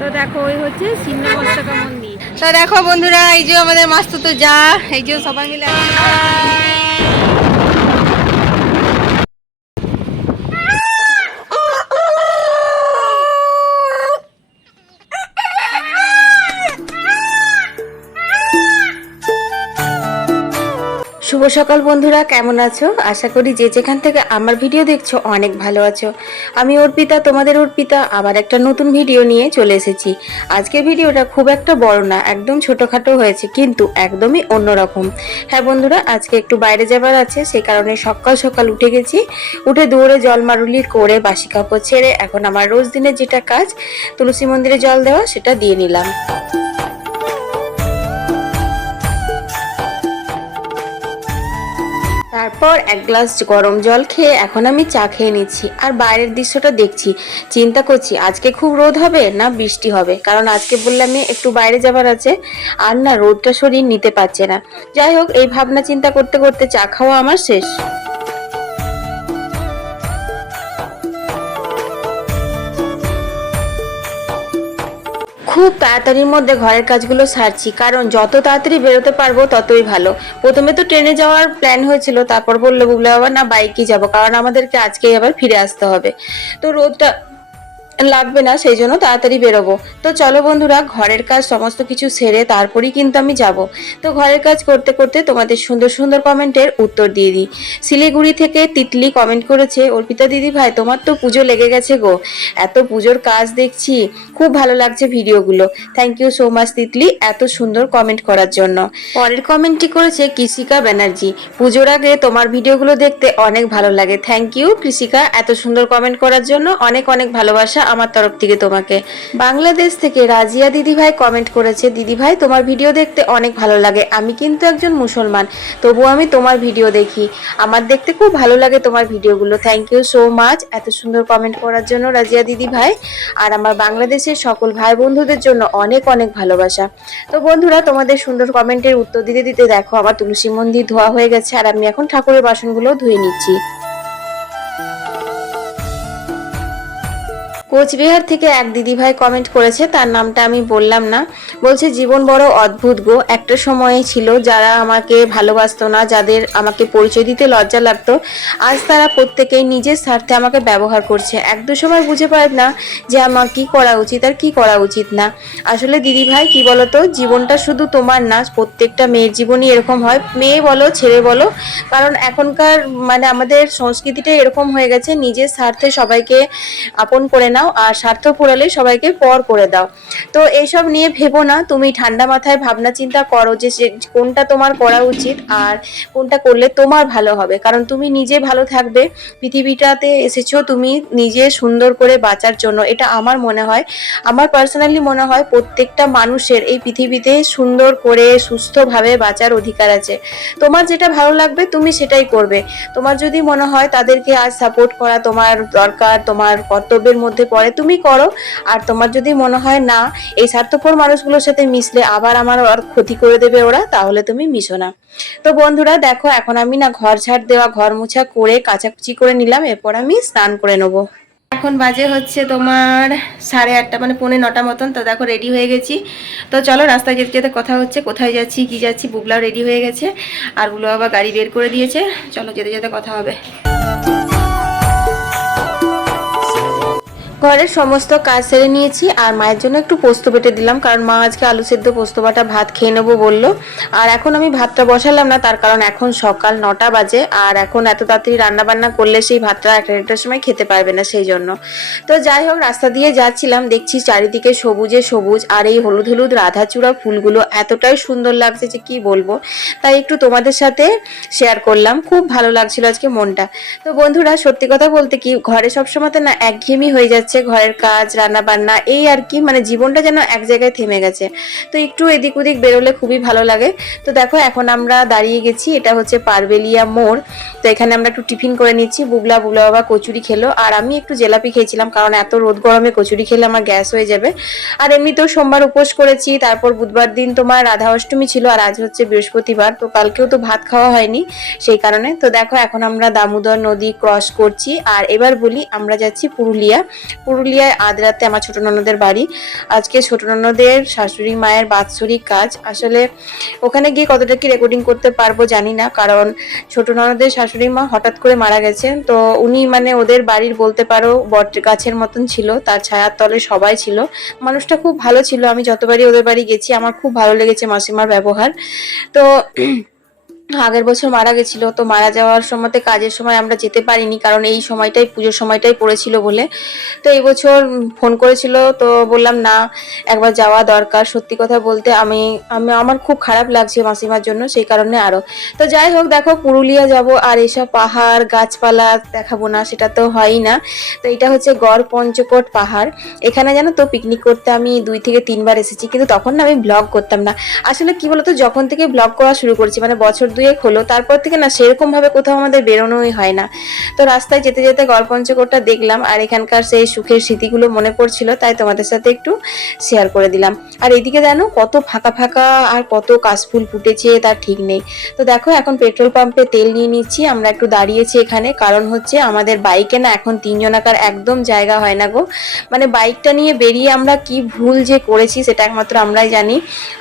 তো দেখো, ওই হচ্ছে ছিন্নমস্তকা মন্দির। তো দেখো বন্ধুরা, এই যে আমাদের মাস্ত তো যা, এই যে সবাই মিলে শুভ সকাল বন্ধুরা, কেমন আছো? আশা করি যে যেখান থেকে আমার ভিডিও দেখছ অনেক ভালো আছো। আমি অর্পিতা, তোমাদের অর্পিতা, আবার একটা নতুন ভিডিও নিয়ে চলে এসেছি। আজকের ভিডিওটা খুব একটা বড় না, একদম ছোটোখাটো হয়েছে, কিন্তু একদমই অন্যরকম। হ্যাঁ বন্ধুরা, আজকে একটু বাইরে যাবার আছে সেই কারণে সকাল সকাল উঠে গেছি। উঠে দৌড়ে জল মারুলি করে বাসি কাপড় ছেড়ে এখন আমার রোজ দিনের যেটা কাজ, তুলসী মন্দিরে জল দেওয়া, সেটা দিয়ে নিলাম। তারপর এক গ্লাস গরম জল খেয়ে এখন আমি চা খেয়ে নিচ্ছি। আর বাইরের দৃশ্যটা দেখছি। চিন্তা করছি, আজকে খুব রোদ হবে না বৃষ্টি হবে? কারণ আজকে বললাম একটু বাইরে যাবার আছে। আর না, রোদটা শরীর নিতে পারছে না। যাই হোক, এই ভাবনা চিন্তা করতে করতে চা খাওয়া আমার শেষ। খুব তাড়াতাড়ির মধ্যে ঘরের কাজগুলো সারছি, কারণ যত তাড়াতাড়ি বেরোতে পারব ততই ভালো। প্রথমে তো ট্রেনে যাওয়ার প্ল্যান হয়েছিল, তারপর বলল বুবলা বাবা না বাইকে যাব, কারণ আমাদেরকে আজকেই আবার ফিরে আসতে হবে। তো রোদটা লাগবে না, সেই জন্য তাড়াতাড়ি বেরোবো। তো চলো বন্ধুরা, ঘরের কাজ সমস্ত কিছু সেরে তারপরেই কিন্তু আমি যাব। তো ঘরের কাজ করতে করতে তোমাদের সুন্দর সুন্দর কমেন্টের উত্তর দিয়ে দিই। শিলিগুড়ি থেকে তিতলি কমেন্ট করেছে, অর্পিতা দিদি ভাই, তোমার তো পুজো লেগে গেছে গো। এত পুজোর কাজ দেখছি, খুব ভালো লাগছে ভিডিওগুলো। Thank you so much Titli, এত সুন্দর কমেন্ট করার জন্য। পরের কমেন্টটি করেছে, কৃষিকা ব্যানার্জি, পুজোর আগে তোমার ভিডিওগুলো দেখতে অনেক ভালো লাগে। থ্যাংক ইউ কৃষিকা, এত সুন্দর কমেন্ট করার জন্য অনেক অনেক ভালোবাসা। আমার তরফ থেকে তোমাকে। বাংলাদেশ থেকে রাজিয়া দিদি ভাই কমেন্ট করেছে দিদি ভাই তোমার ভিডিও দেখতে অনেক ভালো লাগে। আমি কিন্তু একজন মুসলমান, তবু আমি তোমার ভিডিও দেখি। আমার দেখতে খুব ভালো লাগে তোমার ভিডিওগুলো থ্যাংক ইউ সো মাচ এত সুন্দর কমেন্ট করার জন্য রাজিয়া দিদি ভাই আর আমার বাংলাদেশের সকল ভাই বন্ধুদের জন্য অনেক অনেক ভালোবাসা। তো বন্ধুরা, তোমাদের সুন্দর কমেন্টের উত্তর দিতে দিতে দেখো, আমার তুলসী মন্দির ধোয়া হয়ে গেছে, আর আমি এখন ঠাকুরের বাসনগুলো ধুয়ে নিচ্ছি। কোচবিহার থেকে এক দিদিভাই কমেন্ট করেছে, তার নামটা আমি বললাম না। বলছে, জীবন বড় অদ্ভুত গো। একটা সময়ে ছিল যারা আমাকে ভালোবাসতো না, যাদের আমাকে পরিচয় দিতে লজ্জা লাগতো, আজ তারা প্রত্যেকেই নিজের স্বার্থে আমাকে ব্যবহার করছে। এক দু সময় বুঝে পারে না যে আমার কি করা উচিত আর কি করা উচিত না। আসলে দিদিভাই, কি বলতো? জীবনটা শুধু তোমার না, প্রত্যেকটা মেয়ের জীবনই এরকম হয়। মেয়ে বলো, ছেলে বলো, কারণ এখনকার মানে আমাদের সংস্কৃতিটা এরকম হয়ে গেছে, নিজের স্বার্থে সবাইকে আপন করে নাও আর স্বার্থ পুরালে সবাইকে পর করে দাও। তো এইসব নিয়ে ভেবো না, তুমি ঠান্ডা মাথায় ভাবনা চিন্তা করো যে কোনটা তোমার করা উচিত আর কোনটা করলে তোমার ভালো হবে। কারণ তুমি নিজে ভালো থাকবে, পৃথিবীটাতে এসেছ তুমি নিজে সুন্দর করে বাঁচার জন্য। এটা আমার মনে হয়। আমার পার্সোনালি মনে হয় প্রত্যেকটা মানুষের এই পৃথিবীতে সুন্দর করে, সুস্থভাবে বাঁচার অধিকার আছে। তোমার যেটা ভালো লাগবে তুমি সেটাই করবে। তোমার যদি মনে হয় তাদেরকে আজ সাপোর্ট করা তোমার দরকার, তোমার কর্তব্যের মধ্যে পড়ে তুমি করো। আর তোমার যদি মনে হয় না, এই স্বার্থপর মানুষগুলোর সাথে মিশলে আবার আমার আর ক্ষতি করে দেবে ওরা, তাহলে তুমি মিশো না। তো বন্ধুরা, দেখো, এখন আমি না ঘর ঝাড় দেওয়া, ঘর মোছা করে, কাচাকুচি করে নিলাম, এরপর আমি স্নান করে নেব। এখন বাজে হচ্ছে তোমার সাড়ে আটটা মানে পৌনে নটা মতন, তো দেখো রেডি হয়ে গেছি। তো চলো, রাস্তায় যেতে যেতে কথা হচ্ছে, কোথায় যাচ্ছি, কি যাচ্ছি, বুবলাও রেডি হয়ে গেছে, আর বুলো বাবা গাড়ি বের করে দিয়েছে। চলো, যেতে যেতে কথা হবে। ঘরের সমস্ত কাজ সেরে নিয়েছি আর মায়ের জন্য একটু পোস্ত বেটে দিলাম, কারণ মা আজকে আলু সেদ্ধ পোস্ত বাটা ভাত খেয়ে নেব বলল। আর এখন আমি ভাতটা বসালাম না, তার কারণ এখন সকাল নটা বাজে, আর এখন এত তাড়াতাড়ি রান্না বান্না করলে সেই ভাতটা একটা দেড়টার সময় খেতে পারবে না সেই জন্য। তো যাই হোক, রাস্তা দিয়ে যাচ্ছিলাম, দেখছি চারিদিকে সবুজে সবুজ, আর এই হলুদ হলুদ রাধাচূড়া ফুলগুলো এতটাই সুন্দর লাগছে যে কি বলব। তাই একটু তোমাদের সাথে শেয়ার করলাম, খুব ভালো লাগছিল আজকে মনটা। তো বন্ধুরা, সত্যি কথা বলতে কি, ঘরে সবসময় না একঘেয়েমি হয়ে যাচ্ছে। ঘরের কাজ রান্না বান্না এই আর কি মানে জীবনটা যেন এক জায়গায় থেমে গেছে। তো একটু এদিক ওদিক বেরোলে খুবই ভালো লাগে। তো দেখো, এখন আমরা দাঁড়িয়ে গেছি, এটা হচ্ছে পারবেলিয়া মোড়। তো এখানে আমরা একটু টিফিন করে নিচ্ছি, বুবলা বুবলা বাবা কচুরি খেলো। আর আমি একটু জেলাপি খেয়েছিলাম, কারণ এত রোদ গরমে কচুরি খেলে আমার গ্যাস হয়ে যাবে। আর এমনিতেও সোমবার উপোস করেছি, তারপর বুধবার দিন তোমার রাধা অষ্টমী ছিল, আর আজ হচ্ছে বৃহস্পতিবার, তো কালকেও তো ভাত খাওয়া হয়নি সেই কারণে। তো দেখো, এখন আমরা দামোদর নদী ক্রস করছি। আর এবার বলি, আমরা যাচ্ছি পুরুলিয়া। পুরুলিয়ায় আদ্রাতে আমার ছোট ননদের বাড়ি। আজকে ছোট ননদের শাশুড়ি মায়ের বাৎসরিক কাজ। আসলে ওখানে গিয়ে কতটা কি রেকর্ডিং করতে পারব জানি না, কারণ ছোট ননদের শাশুড়ি মা হঠাৎ করে মারা গেছেন তো উনি মানে ওদের বাড়ির বলতে পারো বট গাছের মতন ছিল, তার ছায়ার তলে সবাই ছিল। মানুষটা খুব ভালো ছিল, আমি যতবারই ওদের বাড়ি গেছি, আমার খুব ভালো লেগেছে মাসিমার ব্যবহার। তো আগের বছর মারা গেছিল, তো মারা যাওয়ার সময়তে কাজের সময় আমরা যেতে পারিনি, কারণ এই সময়টাই, পুজোর সময়টাই পড়েছিল বলে। তো এই বছর ফোন করেছিল, তো বললাম, না, একবার যাওয়া দরকার। সত্যি কথা বলতে আমি আমি, আমার খুব খারাপ লাগছে মাসিমার জন্য, সেই কারণে আরও। তো যাই হোক, দেখো, পুরুলিয়া যাব, আর এসব পাহাড়, গাছপালা দেখাবো না, সেটা তো হয়ই না। তো এটা হচ্ছে গড় পঞ্চকোট পাহাড়। এখানে জানো তো পিকনিক করতে আমি দুই থেকে তিনবার এসেছি, কিন্তু তখন না আমি ব্লগ করতাম না। আসলে কি বলতো, যখন থেকে ব্লগ করা শুরু করেছি মানে বছর দুয়েক হলো, তারপর থেকে না সেরকম ভাবে কোথাও আমাদের বেরোনোই হয় না। তো রাস্তায় যেতে যেতে গড় পঞ্চকোটটা দেখলাম, আর এখানকার সেই সুখের স্মৃতিগুলো মনে পড়ছিল, তাই তোমাদের সাথে একটু শেয়ার করে দিলাম। আর এদিকে জানো, কত ফাঁকা ফাঁকা আর কত কাশফুল ফুটেছে তার ঠিক নেই। তো দেখো, এখন পেট্রোল পাম্পে তেল নিয়ে নিচ্ছি, আমরা একটু দাঁড়িয়েছি এখানে, কারণ হচ্ছে আমাদের বাইকে না এখন তিনজনাকার একদম জায়গা হয় না গো। মানে বাইকটা নিয়ে বেরিয়ে আমরা কি ভুল যে করেছি, সেটা একমাত্র আমরাই জানি।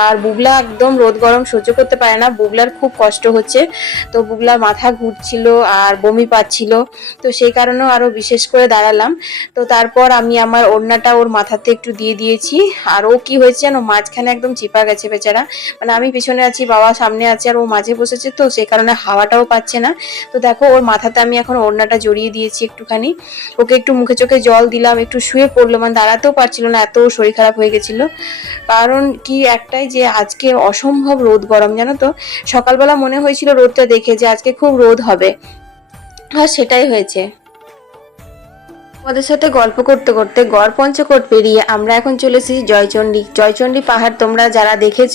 আর বুগলা একদম রোদ গরম সহ্য করতে পারে না বুগলার খুব কষ্ট হচ্ছে। তো বুগলার মাথা ঘুরছিল আর বমি পাচ্ছিল। তো সেই কারণেও আরও বিশেষ করে দাঁড়ালাম। তো তারপর আমি আমার ওড়নাটা ওর মাথাতে একটু দিয়ে দিয়েছি। আর ও কি হয়েছে জানো, মাঝখানে একদম চিপা গেছে বেচারা। মানে আমি পিছনে আছি, বাবা সামনে আছে আর ও মাঝে বসেছে তো, সেই কারণে হাওয়াটাও পাচ্ছে না। তো দেখো, ওর মাথাতে আমি এখন ওড়নাটা জড়িয়ে দিয়েছি একটুখানি। ওকে একটু মুখে চোখে জল দিলাম, একটু শুয়ে পড়ল। মানে দাঁড়াতেও পারছিল না, এত শরীর খারাপ হয়ে গেছিল। কারণ কি একটাই যে আজকে অসম্ভব রোদ গরম, জানো তো? সকালবেলা মনে হয়েছিল রোদটা দেখে যে আজকে খুব রোদ হবে। আর সেটাই হয়েছে। ওদের সাথে গল্প করতে করতে গড় পঞ্চকোট পেরিয়ে আমরা এখন চলে এসেছি জয়চণ্ডী। জয়চণ্ডী পাহাড় তোমরা যারা দেখেছ,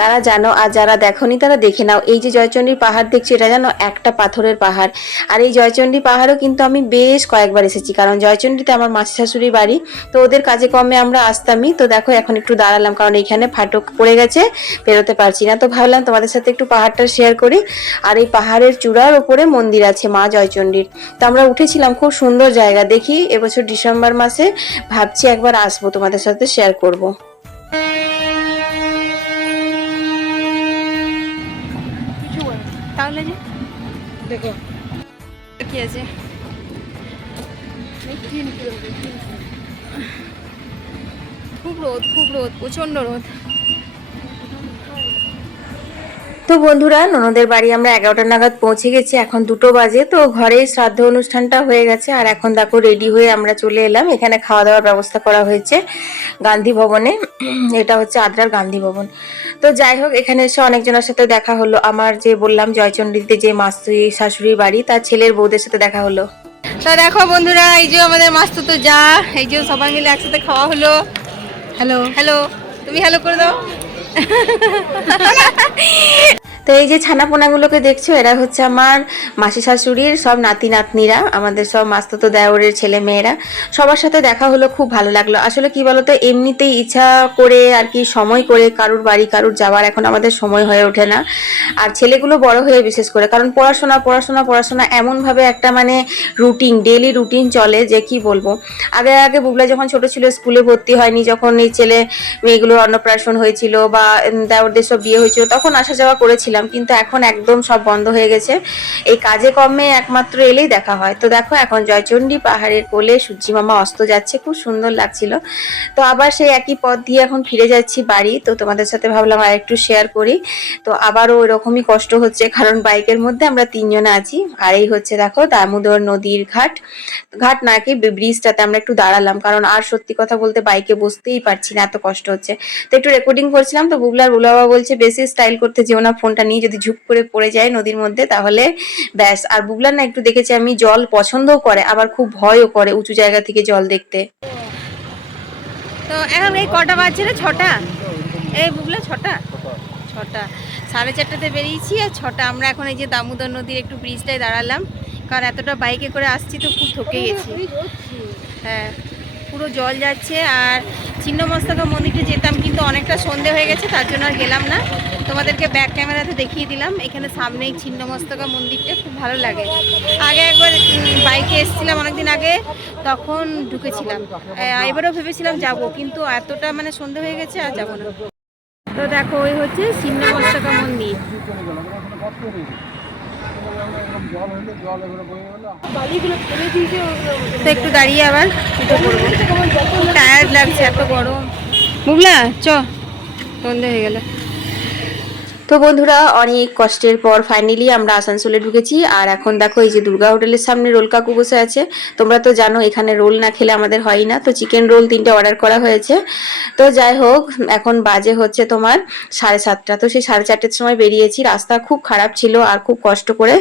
তারা জানো আর যারা দেখোনি তারা দেখে নাও। এই যে জয়চণ্ডী পাহাড় দেখছ, এটা জানো একটা পাথরের পাহাড়। আর এই জয়চণ্ডী পাহাড়ও কিন্তু আমি বেশ কয়েকবার এসেছি, কারণ জয়চণ্ডীতে আমার মাসি শাশুড়ির বাড়ি, তো ওদের কাজে কমে আমরা আসতামই। তো দেখো, এখন একটু দাঁড়ালাম, কারণ এখানে ফাটক পড়ে গেছে, বেরোতে পারছি না। তো ভাবলাম তোমাদের সাথে একটু পাহাড়টা শেয়ার করি। আর এই পাহাড়ের চূড়ার ওপরে মন্দির আছে মা জয়চণ্ডীর। তো আমরা উঠেছিলাম, খুব সুন্দর জায়গা। দেখি এবছর ডিসেম্বর মাসে ভাবছি একবার আসব তোমাদের সাথে শেয়ার করব। কিছু তাহলে দেখো। কি আছে? খুব রোদ খুব রোদ প্রচণ্ড রোদ। তো বন্ধুরা ননদের বাড়ি আমরা এগারোটা নাগাদ পৌঁছে গেছি। এখন দুটো বাজে তো ঘরে শ্রাদ্ধ অনুষ্ঠানটা হয়ে গেছে। আর এখন দেখো রেডি হয়ে আমরা চলে এলাম। এখানে খাওয়া দাওয়ার ব্যবস্থা করা হয়েছে গান্ধী ভবনে। এটা হচ্ছে আদ্রার গান্ধী ভবন। তো যাই হোক এখানে এসে অনেকজনের সাথে দেখা হলো। আমার যে বললাম জয়চন্ডীতে যে মাস্তুই শাশুড়ির বাড়ি তার ছেলের বউদের সাথে দেখা হলো। তো দেখো বন্ধুরা এই যে আমাদের মাস্তু তো যা এই যে সবাই মিলে একসাথে খাওয়া হলো। হ্যালো হ্যালো তুমি হ্যালো করে দাও। 哈哈哈哈哈哈 তো এই যে ছানাপোনাগুলোকে দেখছ, এরা হচ্ছে আমার মাসি শাশুড়ির সব নাতি নাতনিরা আমাদের সব মাস্ততো দেওরের ছেলে মেয়েরা সবার সাথে দেখা হলো, খুব ভালো লাগল। আসলে কি বলতো, এমনিতেই ইচ্ছা করে আর কি সময় করে কারুর বাড়ি, কারুর যাওয়ার এখন আমাদের সময় হয়ে ওঠে না। আর ছেলেগুলো বড় হয়ে বিশেষ করে, কারণ পড়াশোনা পড়াশোনা পড়াশোনা এমনভাবে একটা মানে রুটিন ডেলি রুটিন চলে যে কি বলব। আগে আগে বুবলা যখন ছোট ছিল, স্কুলে ভর্তি হয়নি, যখন এই ছেলে মেয়েগুলোর অন্নপ্রাশন হয়েছিল বা দেওরদের সব বিয়ে হয়েছিল, তখন আসা যাওয়া করেছিলাম। কিন্তু এখন একদম সব বন্ধ হয়ে গেছে। এই কাজে কমে একমাত্র এলেই দেখা হয়। তো দেখো, এখন জয়চণ্ডী পাহাড়ের কোলে সূর্যি মামা অস্ত যাচ্ছে, খুব সুন্দর লাগছিল। তো আবার সেই একই পথ দিয়ে এখন ফিরে যাচ্ছি বাড়ি। তো তোমাদের সাথে ভাবলাম আর একটু শেয়ার করি। তো আবারও ওইরকমই কষ্ট হচ্ছে, কারণ বাইকের মধ্যে আমরা তিনজনে আছি। আর এই হচ্ছে দেখো, দামোদর নদীর ঘাট। ঘাট না কি ব্রিজটাতে আমরা একটু দাঁড়ালাম, কারণ আর সত্যি কথা বলতে বাইকে বসতেই পারছি না, এত কষ্ট হচ্ছে। তো একটু রেকর্ডিং করছিলাম, তো বুবলার বুলাবা বলছে, বেশি স্টাইল করতে যেও না, ফোনটা নিয়ে যদি ঝুপ করে পড়ে যায় নদীর মধ্যে, তাহলে ব্যাস। আর বুবলার না একটু দেখেছি, আমি জল পছন্দও করে, আবার খুব ভয়ও করে উঁচু জায়গা থেকে জল দেখতে। তো এখন এই কটা বাজছে রে ছটা? এই বুবলা, ছটা? ছটা। সাড়ে চারটাতে বেরিয়েছি, আর ছটা। আমরা এখন এই যে দামোদর নদীর একটু ব্রিজটায় দাঁড়ালাম। কারণ এতটা বাইকে করে আসছি তো খুব ঠকে গেছি। হ্যাঁ। পুরো জল যাচ্ছে আর ছিন্নমস্তকা মন্দিরটা যেতাম কিন্তু অনেকটা সন্ধে হয়ে গেছে, তার জন্য আর গেলাম না। তোমাদেরকে ব্যাক ক্যামেরাতে দেখিয়ে দিলাম, এখানে সামনেই ছিন্নমস্তকা মন্দিরটা, খুব ভালো লাগে। আগে একবার বাইকে এসেছিলাম অনেকদিন আগে, তখন ঢুকেছিলাম। এবারও ভেবেছিলাম যাব, কিন্তু এতটা মানে সন্ধে হয়ে গেছে আর যাব না। তো দেখো, ওই হচ্ছে ছিন্নমস্তকা মন্দির। তো একটু দাঁড়িয়ে আবার উঠে টায়ার্ড লাগছে এত গরম। বুঝলা চ সন্ধে হয়ে গেল। তো বন্ধুরা, অনেক কষ্টের পর ফাইনালি আমরা আসানসোলে ঢুকেছি। আর এখন দেখো, এই যে দুর্গা হোটেলের সামনে রোল কাকু বসে আছে। তোমরা তো জানো, এখানে রোল না খেলে আমাদের হয় না। তো চিকেন রোল তিনটে অর্ডার করা হয়েছে। তো যাই হোক, এখন বাজে হচ্ছে তোমার সাড়ে সাতটা। তো সেই সাড়ে চারটের সময় বেরিয়েছি। রাস্তা খুব খারাপ ছিল আর খুব কষ্ট করে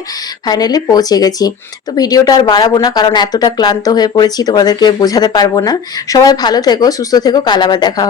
ফাইনালি পৌঁছে গেছি। তো ভিডিওটা আর বাড়াবো না, কারণ এতটা ক্লান্ত হয়ে পড়েছি, তোমাদেরকে বোঝাতে পারব না। সবাই ভালো থেকো, সুস্থ থেকো, কাল আবার দেখা হবে।